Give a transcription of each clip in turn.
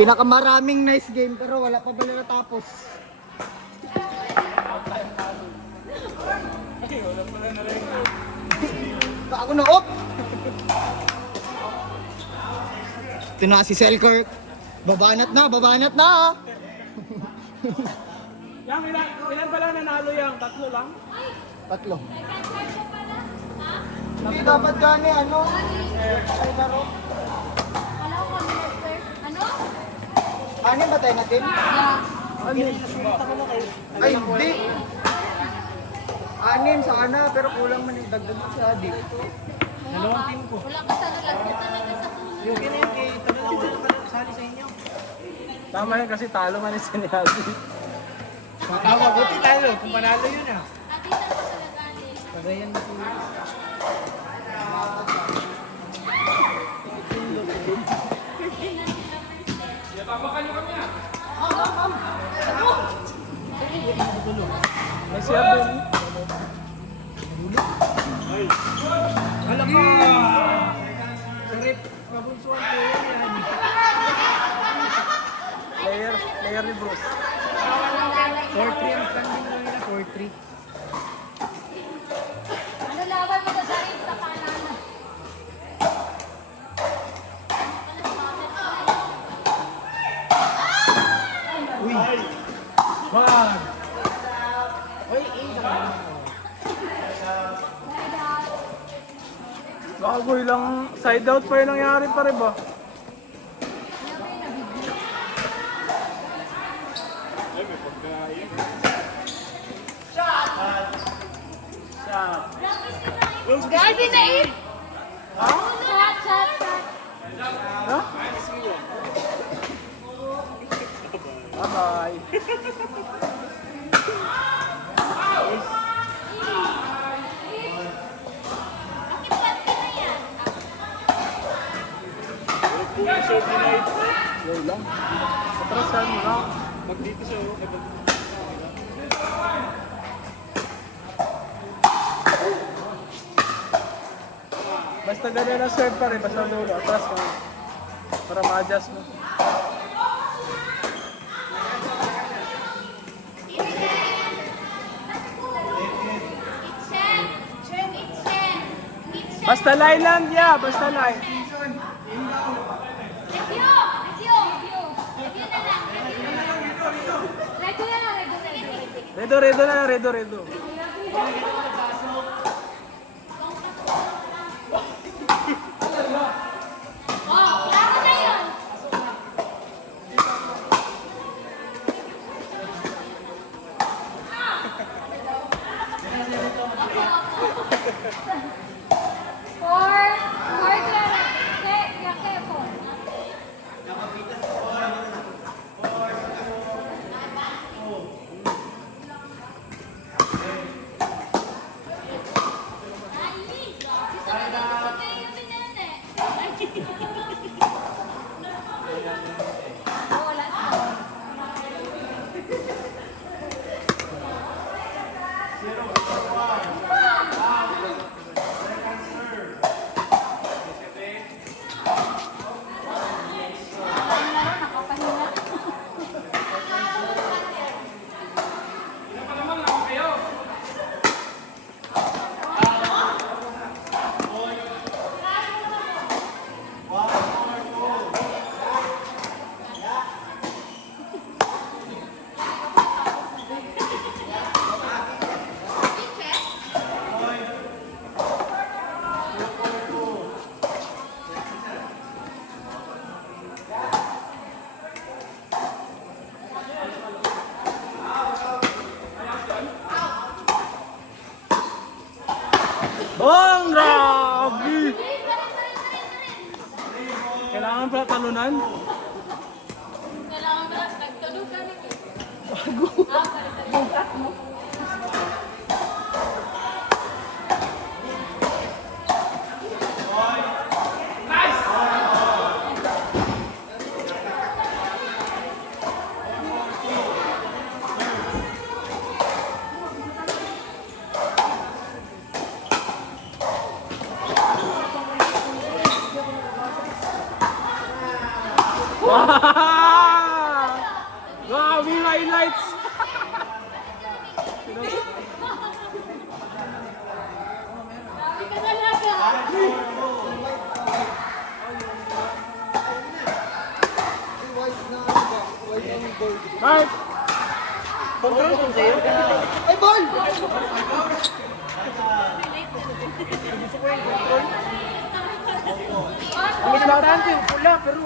Pinakamaraming nice game pero wala pa pala natapos. Wala pala na rin. Ako na op! Ito na si Selkirk. Babanat na, babanat na! Yang, ilan pala nanalo yang? 3 lang? Tatlo. Hindi dapat gani ano? Ay laro. Ano? Ano ba tayo natin? Anin. Ay hindi. Anin sana pero kulang man yung dagdag sa adik. Dalawang team ko. Wala ka sa lalagyan talaga sa tulong. Yung kaya kay tagal na sali sa inyo. Tama yan kasi talo man yung sinihagi. Tama, buti talo. Kung panalo yun ah. Nakita ko sa laganin. Pagayan na po. May siya ba yun? Alam ka! Sarip, mabunsuan ko yan. Player ni Bruce. 4-3 ang standing lang nila, 4-3. Ano laban mo sa sarili sa kanan? Uy! Bang! Uy, bagoy lang, side out pa yung nangyari pa rin ba? Guys, inaip! Shot, shot, shot. Ha? Bye-bye. Yo lang. Patrasan mo lang. Magdito siya. Basta ganyan na serve pa rin. Basta dulo. Atras ka. Para ma-adjust mo. Basta line lang niya. Basta line. Redo na lang. Redo. Bang! Grabe! Kailangan pala talunan? Kailangan ba? Nagtulog ka na eh. Bago. Bukat mo. Wow! highlights! Grabe ka talaga. White na ano ba? White na gold. Mark! Control kung sa'yo. Ay, ball! Ang importante yung pula, pero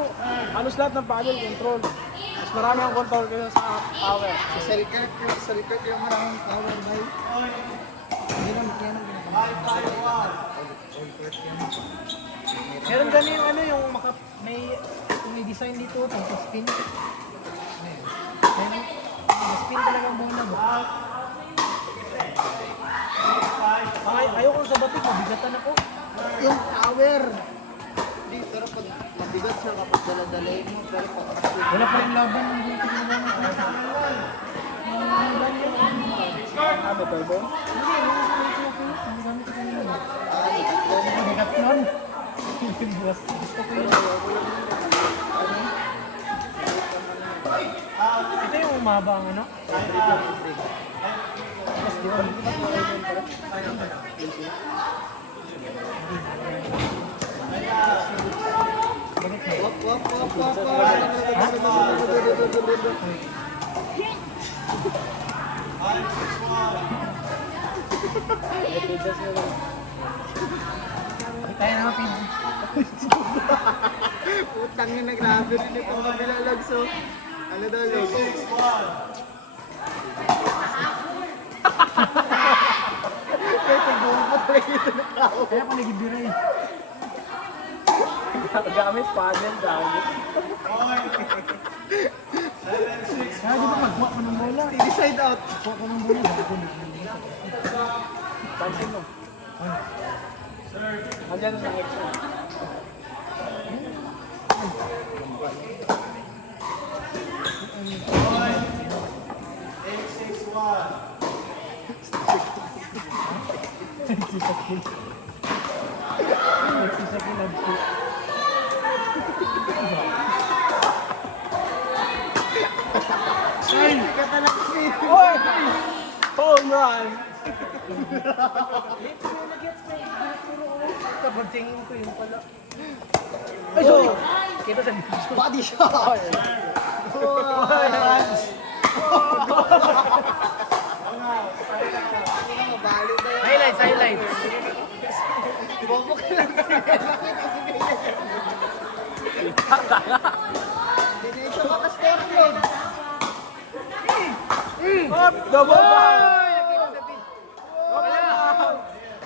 halos lahat ng paddle control. Mas marami ang control kaysa sa power. Si Selkirk yung maraming power, bay. Hindi naman yan ang ginagawa. Meron ganun yung ano, yung may design dito, tapos spin. Spin talaga muna ba? Ayoko sa batik, mabigatan ako. Yung power. Hindi, pero pag mabigat siya kapag daladalay mo, pero pag Wala pa rin laban ng dito na naman. Ano, turbo? Hindi, ang gamit ko kanina. Mabigat yun. Gusto ko yun. Ito yung umaba ang ano? Mas di ba? Kaya naman pinsi. Utang na naglabi rin itong kabila lagso. Ano daw log? Kaya pa nagibira eh. Gamit paddle, gamit. Kaya di ba magkuha pa ng bola? Side out. Magkuha pa ng bola. Pansin mo. Andiyan sa extra. Oy! Home run! Kapag tingin ko yun pala. Ay, sorry! Kita sa video. Body shot. Highlights, highlights. Bobo ka lang siya. Hindi na siya makascore yun. Up! Double ball!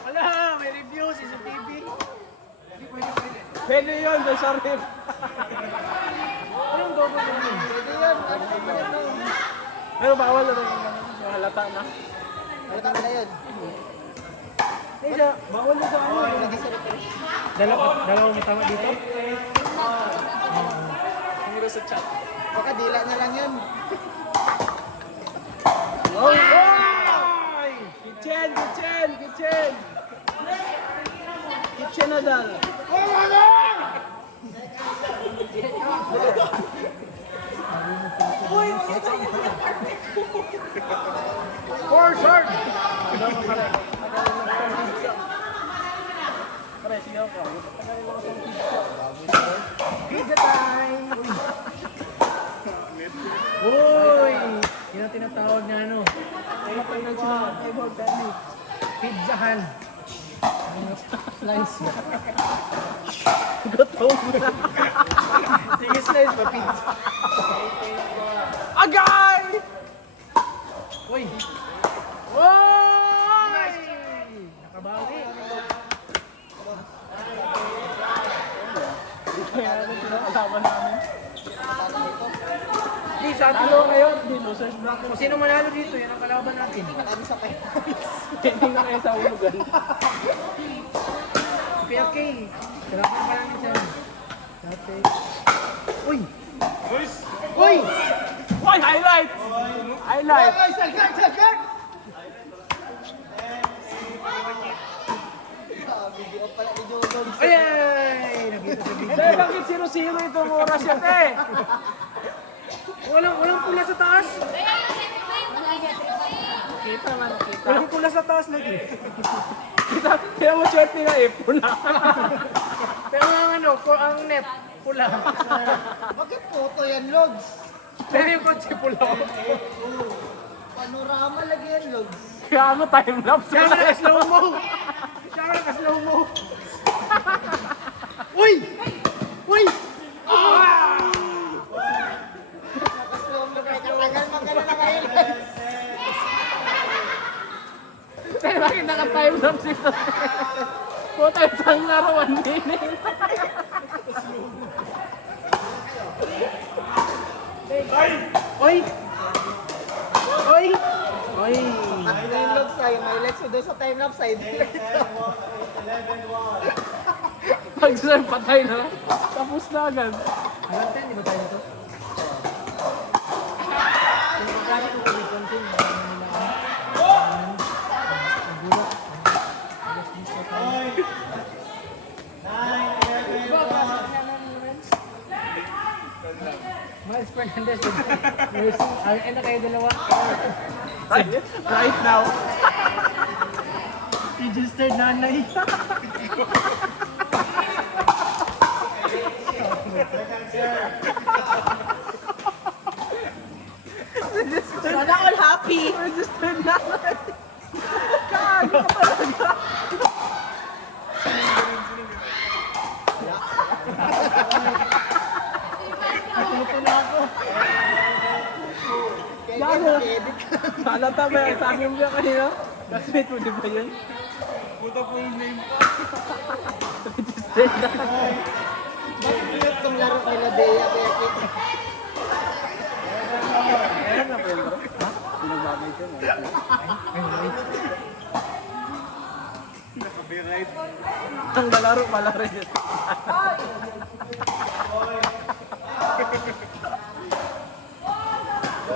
Wala, may review, CCTV. Pwede yun, doon sa rip. Anong double ball? Pwede yan. Ano ba yan? Pero bawal na rin yung halata na. Ano ka na yun? Eh, bawal na sa ano. Lagi sa referee. Dalawang tama dito. Tumiro sa chat. Baka dila na lang yan. Oh! Oy! Kitchen! Kitchen! Kitchen! Kitchen na dal. Four short! Pare, sigaw ka. Pizza time! Uy! Yun ang tinatawag na ano. Pizzahan. Slice mo. Gutom na. Sige, slice pa pizza. Agay! Uy! Uy! Nakabawi. Kaya natin pinakalaban namin. Di, sa atin. Talo ngayon, di losers bracket. Kung sino manalo dito, yan ang kalaban natin. Ano sa penalties? Hindi na kayo sa ulugan. PLK. Kalaban pa namin siya. Dati. Uy! Uy! Why highlights? Highlights. Ay, Selkirk! Selkirk! Video pala, video doon. Ay! Nakita sa video. Dahil bakit 0-0 itong oras yan eh? Walang pula sa taas. Kita man, kita. Walang pula sa taas lagi. Kita, kaya mo short nila eh, pula. Pero ang ano, ang net, pula. Bakit photo yan, Logs? Pero yung kotse pula. Panorama lagi yan, Logs. Kaya ano, time-lapse Siya pala. na slow mo. Siya na slow mo. Uy! Uy! Tagal magkano na kayo, Logs. Kaya bakit naka-time-lapse ito? Puta, isang laro, 1 minute. Uy! Uy! Uy! Tatlo yung Logs tayo. May legs doon sa time-lapse side. Pag-serve, patay na. Tapos na agad. Hanggang 10, di ba tayo nito? Yung klase ko kami konting, Miles Fernandez. Ay na kayo dalawa. Right now. Registered nanay. Sana all happy. Registered na. Ito na ako. Gago. Halata ba yan? Sabi mo ba kanina? Classmate mo, di ba yun? Puta full name. Registered na. Bakit itong laro kay Labea, kaya kita. Ayan na po yun, bro. Ha? Pinagbabay ko. Ang lalaro pala registered.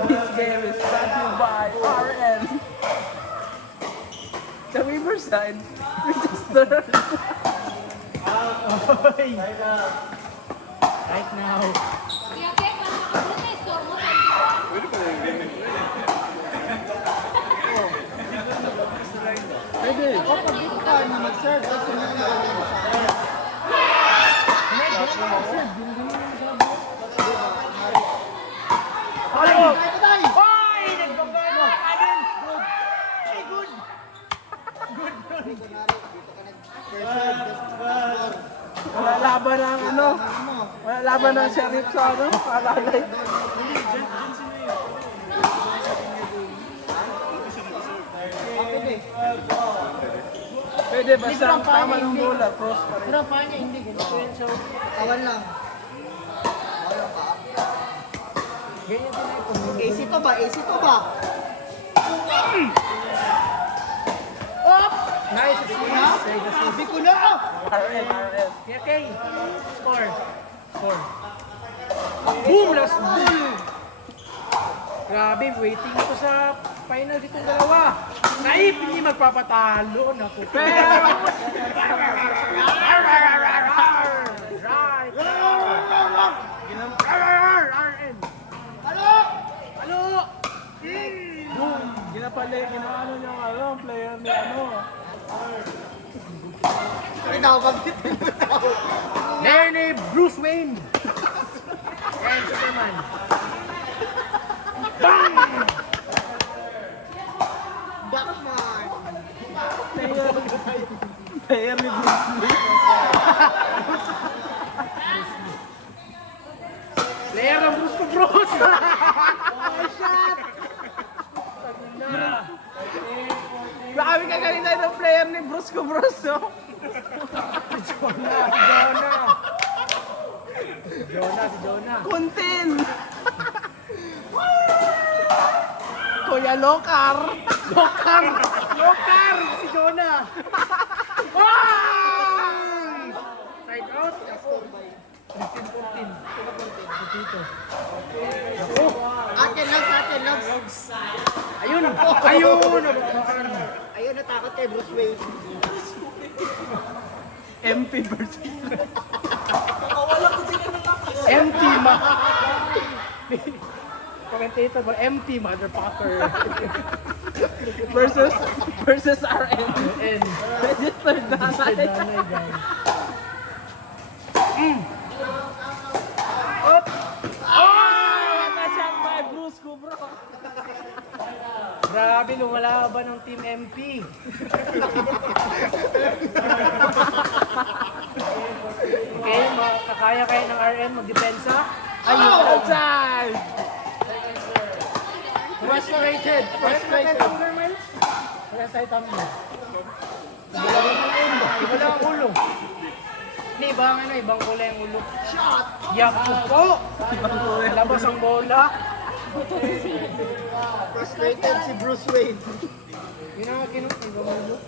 This game is brought to you by RN. The Riverside Register. Right now. Kaya kaya parang ako na store mo 21. Pwede. O pag dito ka na mag-serve, kasi Ano? Ay, patay! Hoy! Nagbabano! Adin! Good! Ay, good! Good! Dito na rin, dito ka nag-serve, just Wala laban ng ano. mo. Wala laban ng sheriff sa ano. Alalay. Pwede. Pwede basta ang tama ng bola. Cross pa rin. Pero pa niya, hindi. Ganito yan. So, Awan lang. Awan pa. ganyan din ito. AC to ba? AC to ba? Op! Nice assist. Sabi ko na! RN, RN. Okay, okay. Score. Score. Boom! Last goal! Grabe, waiting ako sa final ditong dalawa. Naip, hindi magpapatalo. Naku. Pero! Right! RN! Halo! Halo! Boom! Ginapali, ginaano niya ang ano, player ni ano. Tinawag dito. Mayor ni Bruce Wayne. Yan, Superman. Bang! Batman! Player ni Bruce Lee. Player ng Bruce ko, Bruce! Grabe ka kanina yung player ni Bruce ko, Bruce, no? Jonah. Kuntin! Kuya Lokar! Lokar! Si Jonah! Wow! Side out. 15-14. Dito. Akin lang. Ayun! Ayun, natakot kay Bruce Wayne. MP versus... Empty ma. commentator ba? Empty, motherfucker. Versus RM. And Registered na nanay, guys. Up! Nashot by Bruce ko, bro. Grabe, lumalaban ng Team MP. Okay, makakaya kayo ng RN magdepensa. Ayun lang. Outside! Frustrated. Wala tayo tumbler. Iba lang ang ulo. Hindi, ibang kulay ang ulo. Shot! Yaku po! Labas ang bola. Frustrated si Bruce Wayne. Yun ang kinuk. Ibang ulo.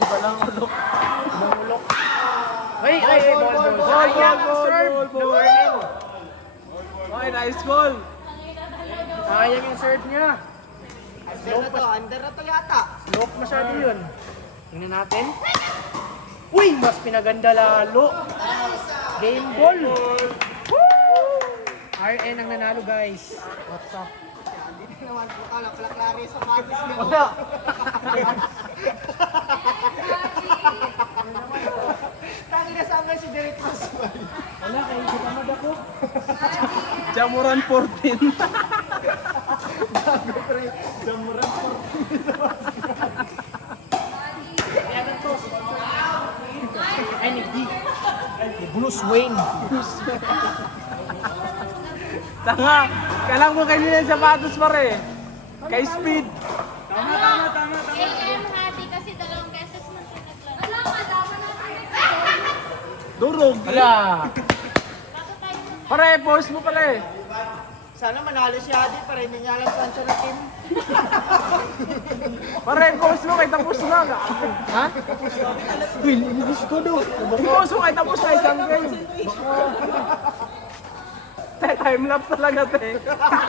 Iba lang ulo. Ibang ulo. Ay, ball. Sayang ang serve. Ball. Number 8. Okay, nice goal. Sayang yung serve niya. Under na to yata. Slope masyado yun. Tingnan natin. Uy! Mas pinaganda lalo. Game ball. Woo! RN ang nanalo, guys. What's up? Hindi naman po kalaklari sa patis niya. Wala. Tangi na saan nga si Derek Pascual. Wala, kayo sitamad ako. Jamuran 14. Jamuran po. Yan ang to. Ay, ni D. Ni Bruce Wayne. Tanga. Kailangan mo kayo ng sapatos pare. Kay speed. AM hati kasi 2 beses na siya naglaro. Wala, madama natin. Durog. Wala. Bakit tayo Pare, post mo pare. Sana manalo si Adi para hindi niya alam saan siya na team. Pare, post mo kay tapos na. Ha? Uy, linis ko do. Post mo kay tapos na isang game. Time lapse talaga te.